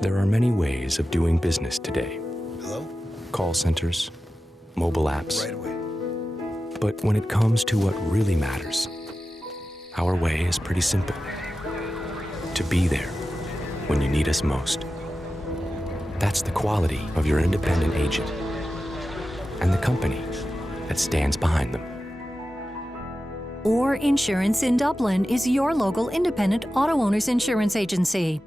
There are many ways of doing business today. Hello? Call centers, mobile apps. Right away. But when it comes to what really matters, our way is pretty simple. To be there when you need us most. That's the quality of your independent agent and the company that stands behind them. Orr Insurance in Dublin is your local independent auto owners insurance agency.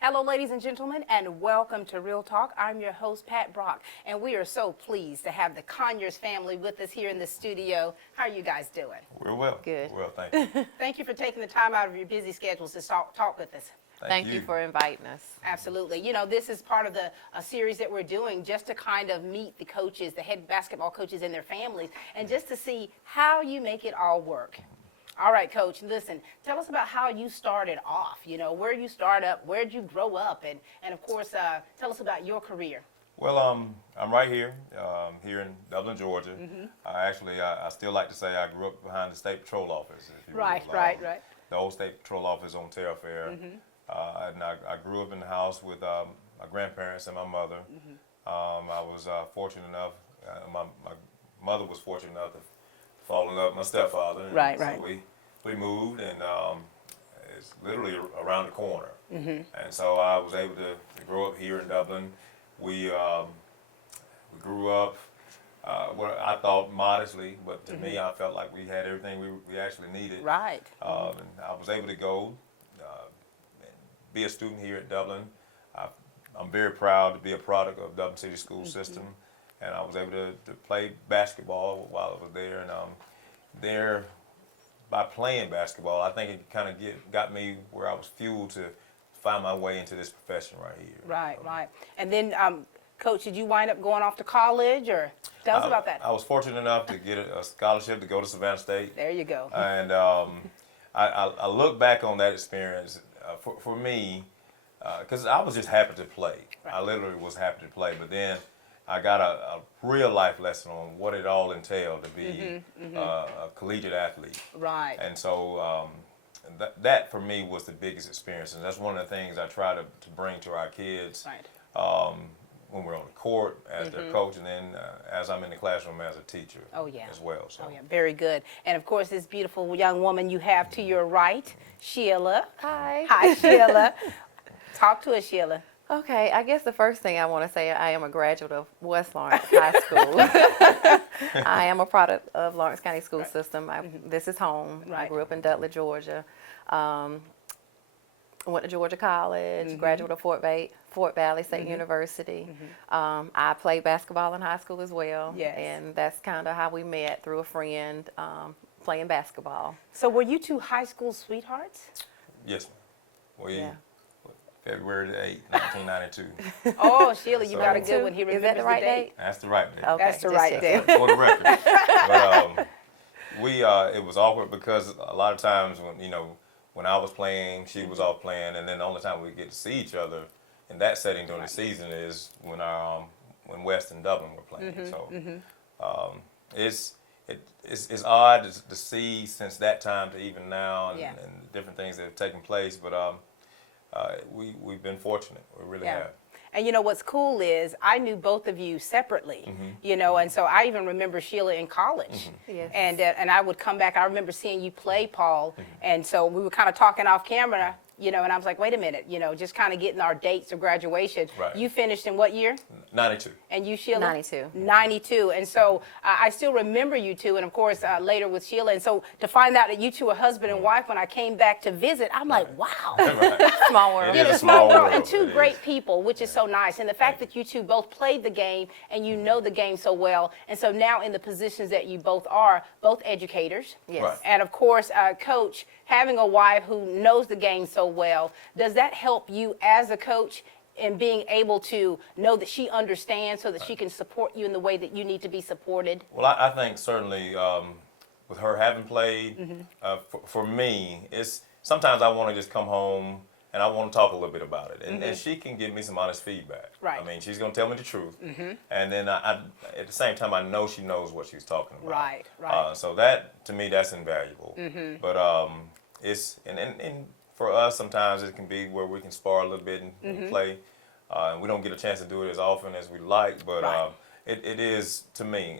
Hello, ladies and gentlemen, and welcome to Real Talk. I'm your host, Pat Brock, and we are so pleased to have the Conyers family with us here in the studio. How are you guys doing? We're well. Good. Well, thank you. Take you for taking the time out of your busy schedules to talk with us. Thank you for inviting us. Absolutely. You know, this is part of a series that we're doing just to kind of meet the coaches, the head basketball coaches and their families, and just to see how you make it all work. All right, Coach, listen, tell us about how you started off, you know, where you started up, where'd you grow up, and of course, tell us about your career. Well, I'm right here, here in Dublin, Georgia. I still like to say I grew up behind the State Patrol Office. If you Right. The old State Patrol Office on Telfair. And I grew up in the house with my grandparents and my mother. I was fortunate enough, my mother was fortunate enough to fall in love with my stepfather. And Right. So we moved, and it's literally around the corner. And so I was able to grow up here in Dublin. We grew up, what I thought modestly, but to me, I felt like we had everything we actually needed. Right. And I was able to go and be a student here at Dublin. I'm very proud to be a product of Dublin City School System. And I was able to play basketball while I was there. And there, by playing basketball, I think it kind of got me where I was fueled to find my way into this profession right here. Right. And then, Coach, did you wind up going off to college, or tell us about that? I was fortunate enough to get a scholarship to go to Savannah State. There you go. And I look back on that experience for me, because I was just happy to play. Right. I literally was happy to play, but then I got a real life lesson on what it all entailed to be a collegiate athlete. Right. And so that for me was the biggest experience, and that's one of the things I try to bring to our kids. Right. When we're on the court as their coach, and then as I'm in the classroom as a teacher as well. So. Oh, yeah, very good. And, of course, this beautiful young woman you have to your right, Sheila. Hi. Hi, Sheila. Talk to us, Sheila. Okay, I guess the first thing I want to say, I am a graduate of West Lawrence High School. I am a product of Lawrence County School System. This is home. Right. I grew up in Dudley, Georgia. Went to Georgia College, graduate of Fort Valley State University. I played basketball in high school as well. Yes. And that's kind of how we met, through a friend playing basketball. So were you two high school sweethearts? Yes, ma'am. Yeah. February 8, 1992. Oh, Sheila, you So- got a good one. He Is remembers that the right date. date? That's the right date. Okay, That's the just right checking. date. For the record. But it was awkward because a lot of times when I was playing, she was off playing, and then the only time we get to see each other in that setting during the season is when West and Dublin were playing. It's odd to see since that time to even now, and different things that have taken place. But we've been fortunate. We really have. And you know what's cool is I knew both of you separately, you know, and so I even remember Sheila in college. Yes. And I would come back. I remember seeing you play, Paul, and so we were kind of talking off camera, you know, and I was like, wait a minute, you know, just kind of getting our dates of graduation. Right. You finished in what year? 92. And you, Sheila? 92. 92. And so I still remember you two, and of course later with Sheila. And so to find out that you two are husband and wife, when I came back to visit, I'm like, wow. Right. Small world. It You is know, a small world. and two It great is. people, which is so nice. And the fact that you two both played the game and you know the game so well. And so now in the positions that you both are, both educators. Yes. Right. And of course, Coach, having a wife who knows the game so well, does that help you as a coach in being able to know that she understands so that she can support you in the way that you need to be supported? Well, I think certainly with her having played, for me, it's sometimes I want to just come home and I want to talk a little bit about it. And she can give me some honest feedback. Right. I mean, she's going to tell me the truth. And then I, at the same time, I know she knows what she's talking about. Right, right. So that, to me, that's invaluable. But it's, and for us, sometimes it can be where we can spar a little bit and play. And we don't get a chance to do it as often as we like. But Right. it is, to me,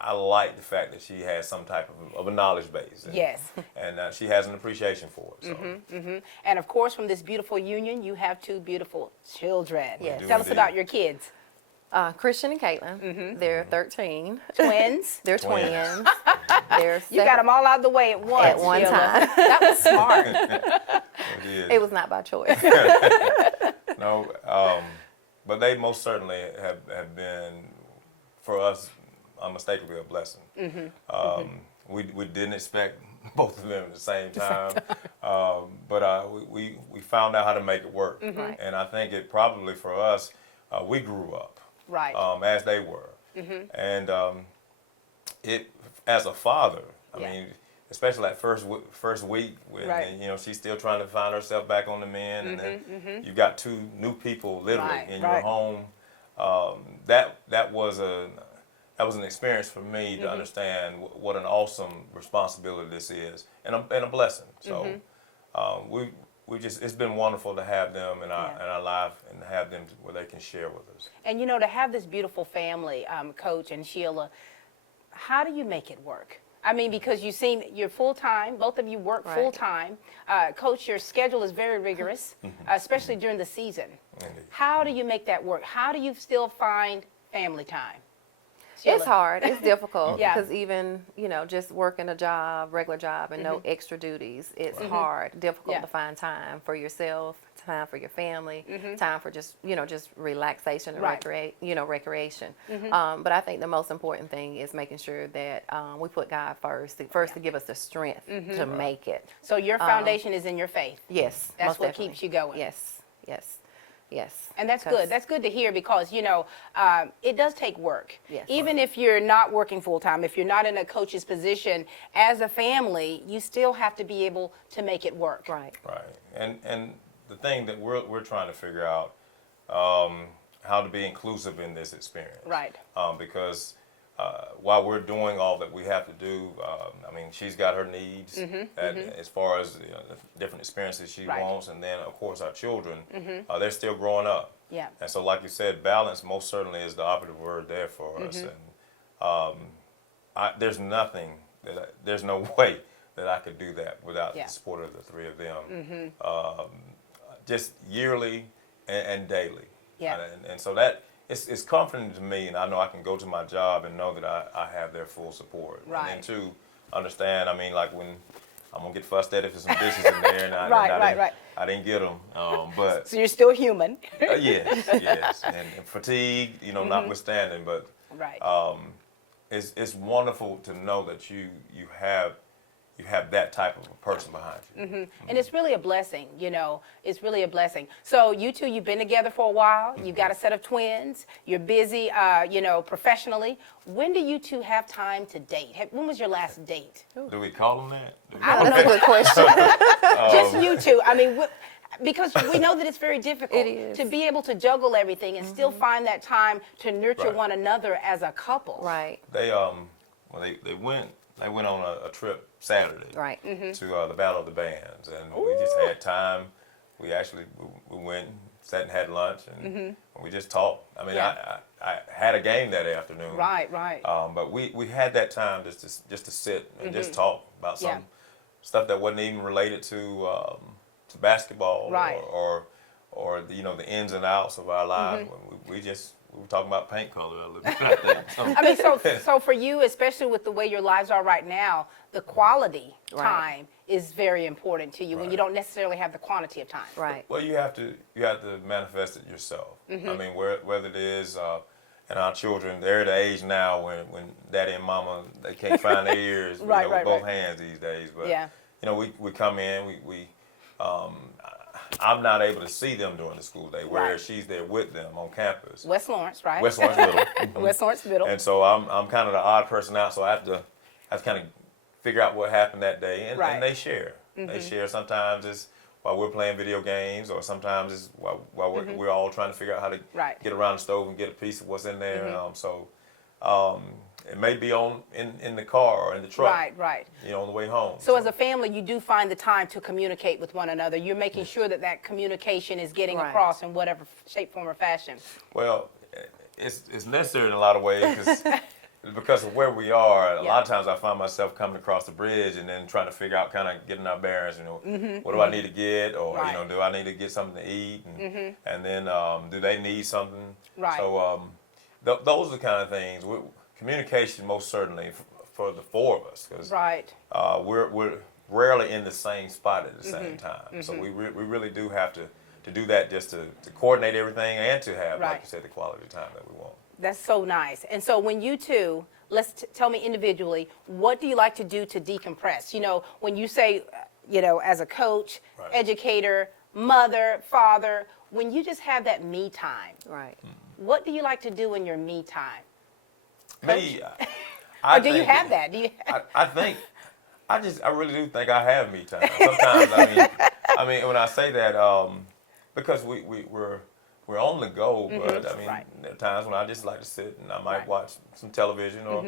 I like the fact that she has some type of a knowledge base. And, Yes. And she has an appreciation for it. So. And of course, from this beautiful union, you have 2 beautiful children. Yes. do Tell us indeed. about your kids. Christian and Caitlin, they're 13. Twins. They're Twins. twins. They're You got them all out of the way at once. At one Sheila. time. That was smart. It is. It was not by choice. No, but they most certainly have been, for us, unmistakably a blessing. We didn't expect both of them at the same time, but we found out how to make it work. Right. And I think it probably for us, we grew up Right. as they were. And it, as a father, I Yeah. mean, especially that first week when Right. you know she's still trying to find herself back on the mend, and then you've got 2 new people literally Right, in right. your home. That was an experience for me to understand what an awesome responsibility this is, and a blessing. So we just, it's been wonderful to have them in our life and have them where they can share with us. And you know, to have this beautiful family, Coach and Sheila, how do you make it work? I mean, because you seem, you're full-time, both of you work Right. full-time. Coach, your schedule is very rigorous, especially during the season. Indeed. How do you make that work? How do you still find family time? It's Sheila? hard. It's difficult Yeah. because even, just working a job, regular job, and no extra duties, it's hard, difficult Yeah. to find time for yourself, time for your family, time for just relaxation and Right. recreation. But I think the most important thing is making sure that we put God first to give us the strength to make it. So your foundation is in your faith. Yes, That's most what definitely. keeps you going. Yes, yes, yes. And that's 'Cause- good. That's good to hear because, it does take work. Yes. Even if you're not working full time, if you're not in a coach's position, as a family, you still have to be able to make it work. Right. Right, and the thing that we're trying to figure out how to be inclusive in this experience. Right. Because while we're doing all that we have to do, I mean, she's got her needs as far as the different experiences she Right. wants, and then of course our children, they're still growing up. Yeah. And so, like you said, balance most certainly is the operative word there for us. And there's there's no way that I could do that without Yeah. the support of the 3 of them. Just yearly and daily. Yeah. And so that it's comforting to me, and I know I can go to my job and know that I have their full support. Right. And then too, understand. I mean, like when I'm gonna get fussed at if there's some dishes in there, and I didn't get them. But So you're still human. yes, and fatigue, notwithstanding. But Right. it's wonderful to know that you have that type of a person behind you. And it's really a blessing, it's really a blessing. So you 2, you've been together for a while. You've got a set of twins. You're busy, professionally. When do you 2 have time to date? When was your last date? Do we call them that? I don't That's a know. good question. Just you 2. I mean, because we know that it's very difficult It is. to be able to juggle everything and still find that time to nurture Right. one another as a couple. Right. They went on a trip Saturday. Right. To the Battle of the Bands, and we just had time. We actually we went, sat and had lunch, and we just talked. I mean, Yeah. I had a game that afternoon. Right, right. But we had that time just to sit and just talk about some Yeah. stuff that wasn't even related to basketball Right. or the ins and outs of our lives. We were talking about paint color a little bit. I think. I mean, so for you, especially with the way your lives are right now, the quality Right. time is very important to you when you Right. don't necessarily have the quantity of time. Right. Well, you have to manifest it yourself. I mean, whether it is, and our children, they're at the age now when daddy and mama, they can't find their ears Right, with right, both right. hands these days. But Yeah. we come in, I'm not able to see them during the school day, whereas Right. she's there with them on campus. West Lawrence, right? West Lawrence Middle. West Lawrence Middle. And so I'm kind of the odd person out, so I have to kind of figure out what happened that day, and Right. they share. They share. Sometimes it's while we're playing video games, or sometimes it's while we're all trying to figure out how to Right. get around the stove and get a piece of what's in there. It may be in the car or in the truck. Right, right. On the way home. So as a family, you do find the time to communicate with one another. You're making sure that that communication is getting Right. across in whatever shape, form, or fashion. Well, it's necessary in a lot of ways because of where we are. A lot of times I find myself coming across the bridge and then trying to figure out, kind of getting our bearings. What do I need to get, or Right. do I need to get something to eat, and then do they need something? Right. So those are the kind of things. Communication, most certainly, for the four of us, because Right. we're rarely in the same spot at the same time. So we really do have to do that, just to coordinate everything and to have, Right. like you said, the quality time that we want. That's so nice. And so when you two, tell me individually, what do you like to do to decompress? When you say, as a coach, Right. educator, mother, father, when you just have that me time, Right. what do you like to do in your me time? Me, Or do you have that? Do you? I think, I really do think I have me time. Sometimes, I mean, when I say that, because we're on the go, but Right. there are times when I just like to sit and I might Right. watch some television, or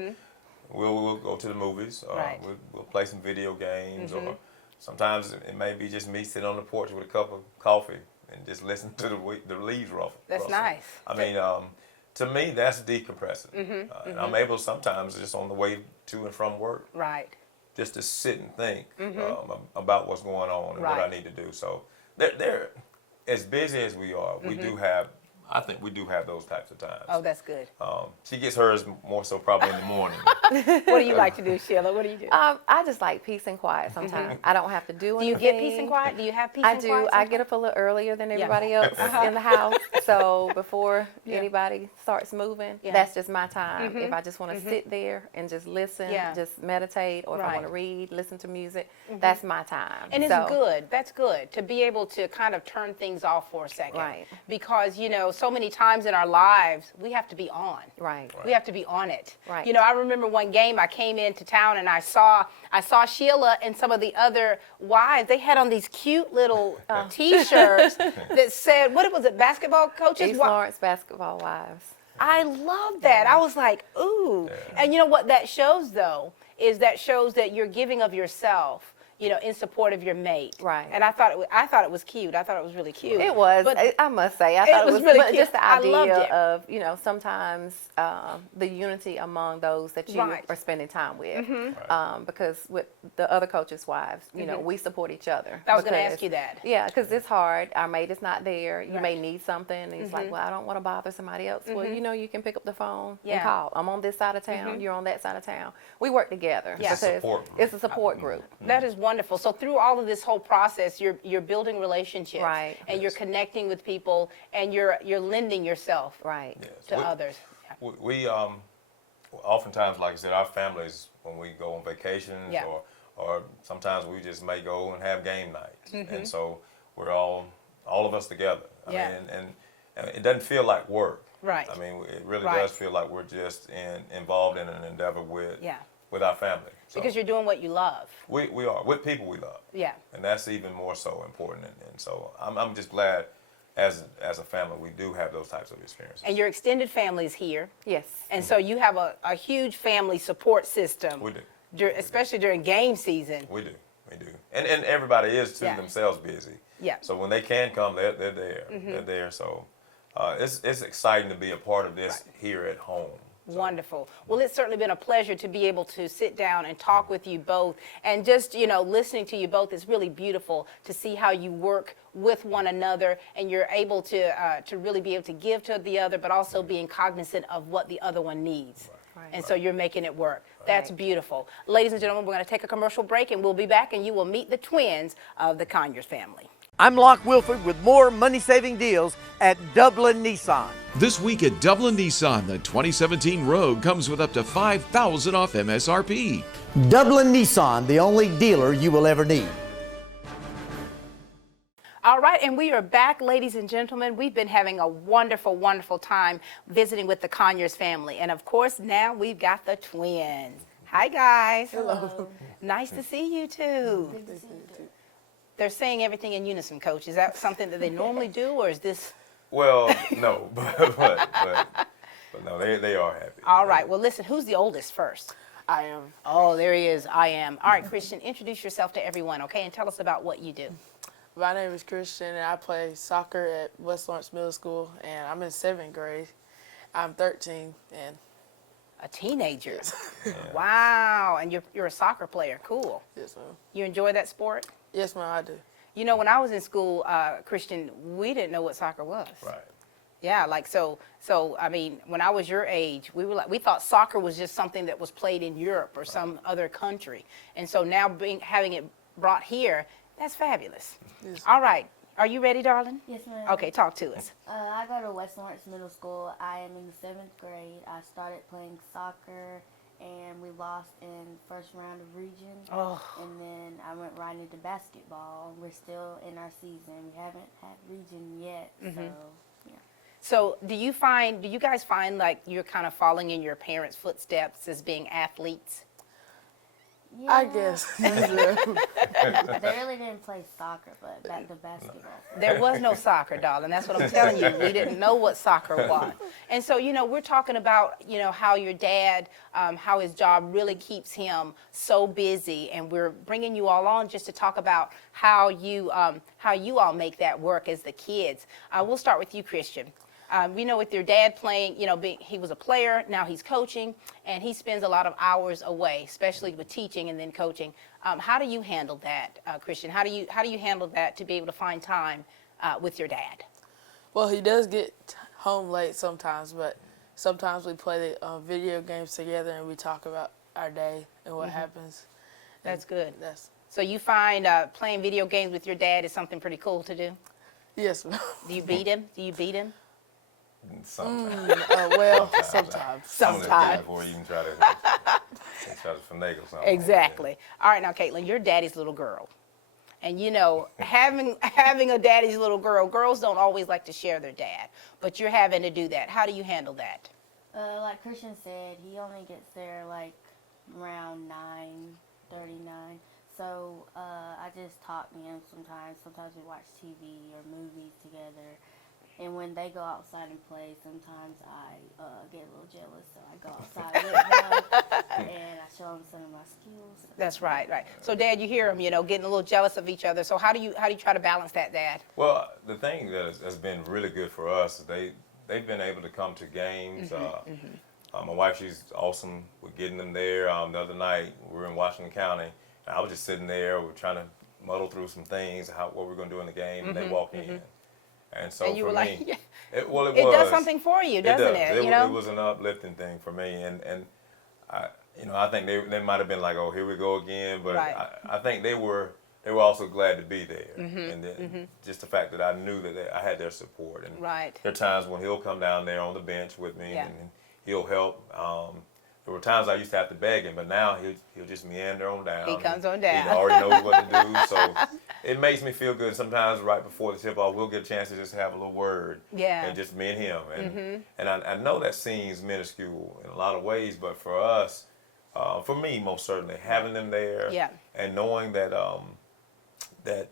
we'll go to the movies, or Right. we'll play some video games, or sometimes it may be just me sitting on the porch with a cup of coffee and just listen to the leaves ruffle. That's nice. I mean, to me, that's decompressing. And I'm able sometimes, just on the way to and from work, Right. just to sit and think about what's going on and what I Right. need to do. So they're as busy as we are, we do have, I think we do have those types of times. Oh, that's good. She gets hers more so probably in the morning. What do you like to do, Sheila? What do you do? I just like peace and quiet sometimes. I don't have to do Do you anything. get peace and quiet? Do you have peace I and do. quiet? I get up a little earlier than everybody else in the house. So before anybody starts moving, Yeah. that's just my time. If I just want to sit there and just listen, Yeah. just meditate, or if I Right. want to read, listen to music, that's my time. And it's So- good. That's good to be able to kind of turn things off for a second. Right. Because, so many times in our lives, we have to be on. Right. We have to be on it. Right. I remember one game I came into town and I saw Sheila and some of the other wives. They had on these cute little T-shirts that said, what was it, basketball coaches? East Lawrence basketball wives. I love that. I was like, ooh. And you know what that shows, though, is that shows that you're giving of yourself, in support of your mate. Right. And I thought it was cute. I thought it was really cute. It was. But I must say, I thought it was really but cute. just the I loved idea it. of, sometimes the unity among those that you Right. are spending time with. Because with the other coaches' wives, we support each other. I was gonna because- ask you that. Yeah, because it's hard. Our mate is not there. You may Right. need something. And he's like, well, I don't want to bother somebody else. Well, you can pick up the phone Yeah. and call. I'm on this side of town. You're on that side of town. We work together. Yeah. It's a because support group. It's a support group. That is wonderful. So through all of this whole process, you're building relationships, Right. And you're connecting with people, and you're lending yourself Right. Yes. to others. Yeah. We oftentimes, like I said, our families, when we go on vacations, Yeah. or sometimes we just may go and have game nights, and so we're all of us together. Yeah. I mean, and it doesn't feel like work. Right. I mean, it really Right. does feel like we're just involved in an endeavor with Yeah. with our family. So Because you're doing what you love. we are with people we love. Yeah. And that's even more so important. And so I'm just glad, as a family, we do have those types of experiences. And your extended family is here. Yes. And so you have a huge family support system. We do. Especially during game season. We do. And everybody is too Yeah. themselves busy. Yeah. So when they can come, they're there. They're there. So it's exciting to be a part of this here at home. Wonderful. Well, it's certainly been a pleasure to be able to sit down and talk with you both. And just, listening to you both is really beautiful to see how you work with one another, and you're able to really be able to give to the other, but also being cognizant of what the other one needs. Right. And so you're making it work. That's Right. beautiful. Ladies and gentlemen, we're going to take a commercial break, and we'll be back, and you will meet the twins of the Conyers family. I'm Locke Wilford with more money-saving deals at Dublin Nissan. This week at Dublin Nissan, the 2017 Rogue comes with up to $5,000 off MSRP. Dublin Nissan, the only dealer you will ever need. All right, and we are back, ladies and gentlemen. We've been having a wonderful, wonderful time visiting with the Conyers family. And of course, now we've got the twins. Hi, guys. Hello. Nice to see you too. They're saying everything in unison, Coach. Is that something that they normally do, or is this? Well, no, but no, they are happy. All right. Well, listen, who's the oldest first? I am. Oh, there he is. I am. All right, Christian, introduce yourself to everyone, okay, and tell us about what you do. My name is Christian, and I play soccer at West Lawrence Middle School, and I'm in 7th grade. I'm 13, and A teenager. Wow. And you're a soccer player. Cool. yes, ma'am. You enjoy that sport? Yes, ma'am, I do. You know, when I was in school, Christian, we didn't know what soccer was. Right. Yeah, like so I mean, when I was your age, we thought soccer was just something that was played in Europe or some other country. And so now having it brought here, that's fabulous. Yes. All right. Are you ready, darling? Yes, ma'am. Okay, talk to us. I go to West Lawrence Middle School. I am in the 7th grade. I started playing soccer, and we lost in first round of region. Oh. And then I went right into basketball. We're still in our season. We haven't had region yet, so yeah. So do you guys find like you're kind of following in your parents' footsteps as being athletes? Yeah. I guess. They really didn't play soccer, but the basketball. There was no soccer, darling. That's what I'm telling you. We didn't know what soccer was. And so, we're talking about, how your dad, how his job really keeps him so busy. And we're bringing you all on just to talk about how you all make that work as the kids. We'll start with you, Christian. With your dad playing, he was a player, now he's coaching, and he spends a lot of hours away, especially with teaching and then coaching. How do you handle that, Christian? How do you handle that to be able to find time with your dad? Well, he does get home late sometimes, but sometimes we play the video games together and we talk about our day and what happens. That's good. So you find playing video games with your dad is something pretty cool to do? yes, ma'am. Do you beat him? Sometimes. Well, sometimes. Sometimes. Before you even try to finagle something. Exactly. All right, now, Caitlin, you're daddy's little girl. And, having a daddy's little girl, girls don't always like to share their dad, but you're having to do that. How do you handle that? Like Christian said, he only gets there like around 9:39. So I just talk to him sometimes. Sometimes we watch TV or movies together. And when they go outside and play, sometimes I get a little jealous. So I go outside with them and I show them some of my skills. That's right. So, Dad, you hear them, getting a little jealous of each other. So how do you try to balance that, Dad? Well, the thing that has been really good for us is they've been able to come to games. My wife, she's awesome with getting them there. The other night, we were in Washington County, and I was just sitting there. We're trying to muddle through some things, what we're going to do in the game, and they walk in. And so and you for were me, like, yeah. it does something for you, doesn't it? It was an uplifting thing for me, and I think they might have been like, oh, here we go again, but Right. I think they were also glad to be there, and then just the fact that I knew that I had their support. And Right. there are times when he'll come down there on the bench with me, Yeah. and he'll help. There were times I used to have to beg him, but now he'll just meander on down. He comes on down. He already knows what to do, so it makes me feel good. Sometimes right before the tip-off, we'll get a chance to just have a little word, Yeah. and just me and him. And I know that seems minuscule in a lot of ways, but for us, for me most certainly, having them there, Yeah. and knowing that that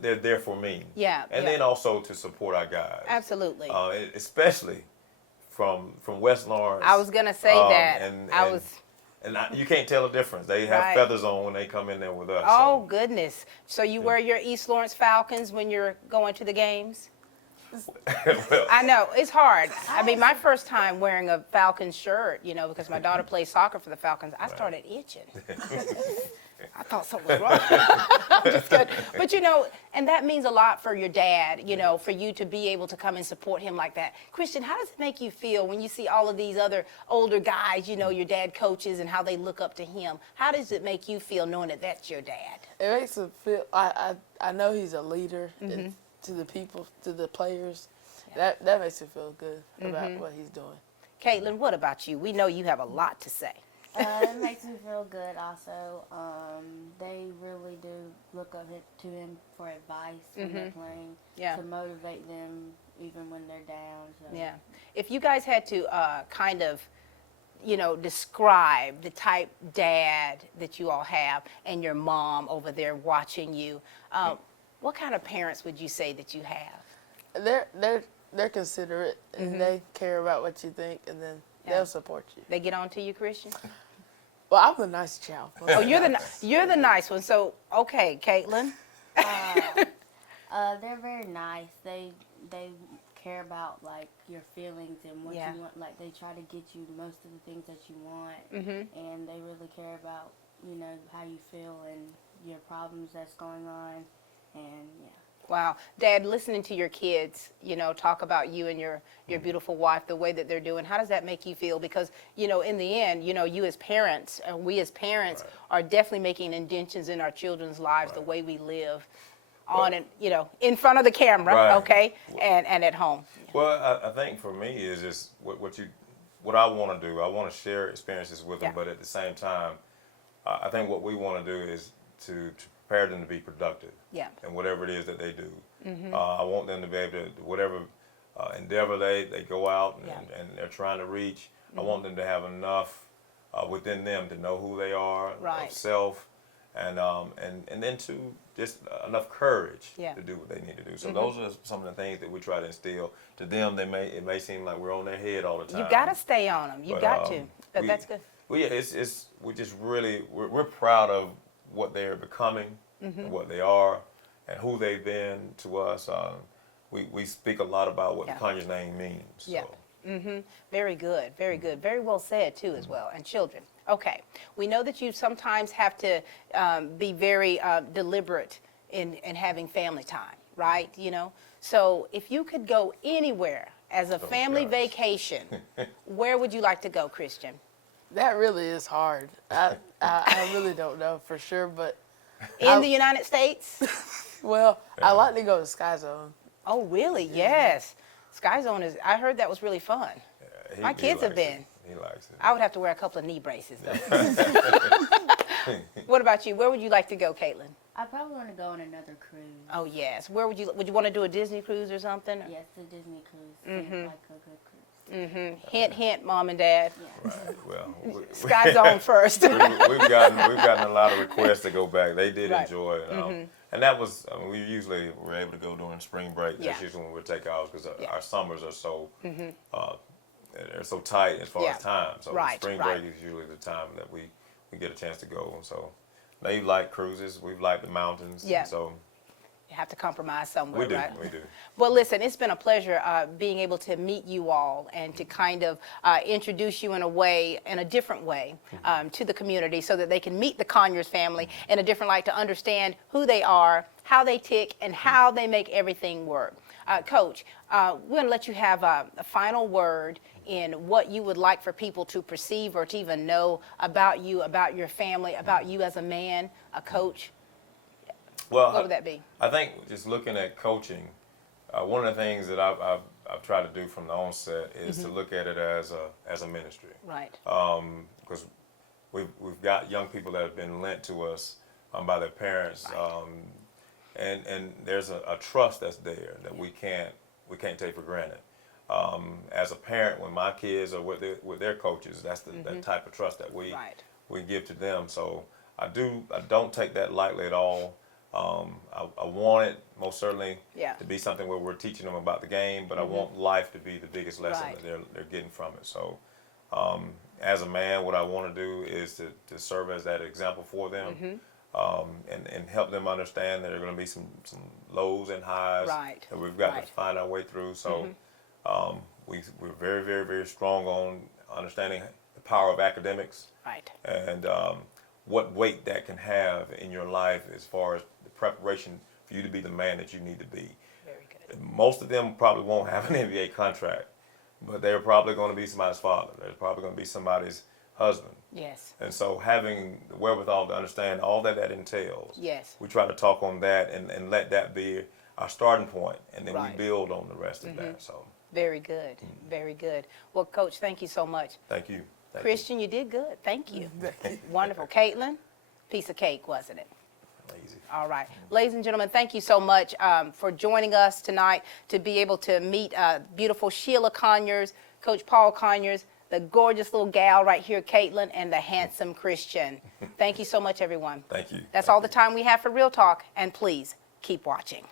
they're there for me, Yeah, and yeah. then also to support our guys, Absolutely. especially from West Lawrence. I was going to say that. And you can't tell the difference. They have Right. feathers on when they come in there with us. Oh, goodness. So you wear your East Lawrence Falcons when you're going to the games? Well, I know, it's hard. I mean, my first time wearing a Falcons shirt, because my daughter plays soccer for the Falcons, I started itching. I thought something was wrong. I'm just kidding. But, and that means a lot for your dad, for you to be able to come and support him like that. Christian, how does it make you feel when you see all of these other older guys, your dad coaches and how they look up to him? How does it make you feel knowing that that's your dad? It makes him feel, I know he's a leader to the people, to the players. Yeah. That makes him feel good about what he's doing. Caitlin, what about you? We know you have a lot to say. It makes me feel good also. They really do look up to him for advice when they're playing, Yeah. to motivate them even when they're down. So. Yeah. If you guys had to kind of describe the type dad that you all have and your mom over there watching you. What kind of parents would you say that you have? They're considerate, and they care about what you think, and then they'll support you. They get on to you, Christian? Well, I'm the nice child. Oh, you're the nice one. So, okay, Caitlin. They're very nice. They care about like your feelings and what you want. Like they try to get you most of the things that you want, and they really care about how you feel and your problems that's going on, and Wow. Dad, listening to your kids, talk about you and your beautiful wife, the way that they're doing, how does that make you feel? Because, in the end, you as parents, and we as parents are definitely making indentions in our children's lives, the way we live on and, in front of the camera, okay, and at home. Well, I think for me is just what I want to do. I want to share experiences with them, but at the same time, I think what we want to do is to prepare them to be productive in whatever it is that they do. I want them to be able to, whatever endeavor they go out and they're trying to reach, I want them to have enough within them to know who they are, of self, and then to just enough courage to do what they need to do. So those are some of the things that we try to instill. To them, it may seem like we're on their head all the time. You got to stay on them. You got to. But that's good. Well, yeah, we just really, we're proud of what they're becoming, and what they are, and who they've been to us. We speak a lot about what the Conyers name means. So. Very good, very good. Very well said, too, as well. And children. Okay. We know that you sometimes have to be very deliberate in having family time, right? So if you could go anywhere as a family vacation, where would you like to go, Christian? That really is hard. I really don't know for sure, but in the United States? Well, I like to go to Sky Zone. Oh, really? Yes. Sky Zone is, I heard that was really fun. Yeah, My kids have been. He likes it. I would have to wear a couple of knee braces, though. What about you? Where would you like to go, Caitlin? I probably want to go on another cruise. Oh, yes. Where would you want to do a Disney cruise or something? Yes, the Disney cruise. Seems like a good cruise. Hint, hint, Mom and Dad. Yeah. Right. Well, Sky Zone first. we've gotten a lot of requests to go back. They did enjoy it. And that was, we usually were able to go during spring break. That's usually when we take ours because our summers are so, they're so tight as far as time. So spring break is usually the time that we get a chance to go. And so they like cruises. We've liked the mountains. Yeah. So You have to compromise somewhere, right? We do. Well, listen, it's been a pleasure being able to meet you all and to kind of introduce you in a different way to the community so that they can meet the Conyers family in a different light, to understand who they are, how they tick, and how they make everything work. Coach, we're going to let you have a final word in what you would like for people to perceive or to even know about you, about your family, about you as a man, a coach. Well, what would that be? I think just looking at coaching, one of the things that I've tried to do from the onset is to look at it as a ministry. Right. Because we've got young people that have been lent to us by their parents, and there's a trust that's there that we can't take for granted. As a parent, when my kids are with their coaches, that's that type of trust that we give to them. So I don't take that lightly at all. I want it most certainly to be something where we're teaching them about the game, but I want life to be the biggest lesson that they're getting from it. So as a man, what I want to do is to serve as that example for them, and help them understand that there are going to be some lows and highs that we've got to find our way through. So we're very, very, very strong on understanding the power of academics and what weight that can have in your life as far as the preparation for you to be the man that you need to be. Very good. Most of them probably won't have an NBA contract, but they're probably going to be somebody's father. They're probably going to be somebody's husband. Yes. And so having the wherewithal to understand all that entails, we try to talk on that and let that be our starting point, and then we build on the rest of that. So. Very good. Very good. Well, Coach, thank you so much. Thank you. Christian, you did good. Thank you. Wonderful. Caitlin, piece of cake, wasn't it? Easy. All right. Ladies and gentlemen, thank you so much for joining us tonight to be able to meet beautiful Sheila Conyers, Coach Paul Conyers, the gorgeous little gal right here, Caitlin, and the handsome Christian. Thank you so much, everyone. Thank you. That's all the time we have for Real Talk, and please keep watching.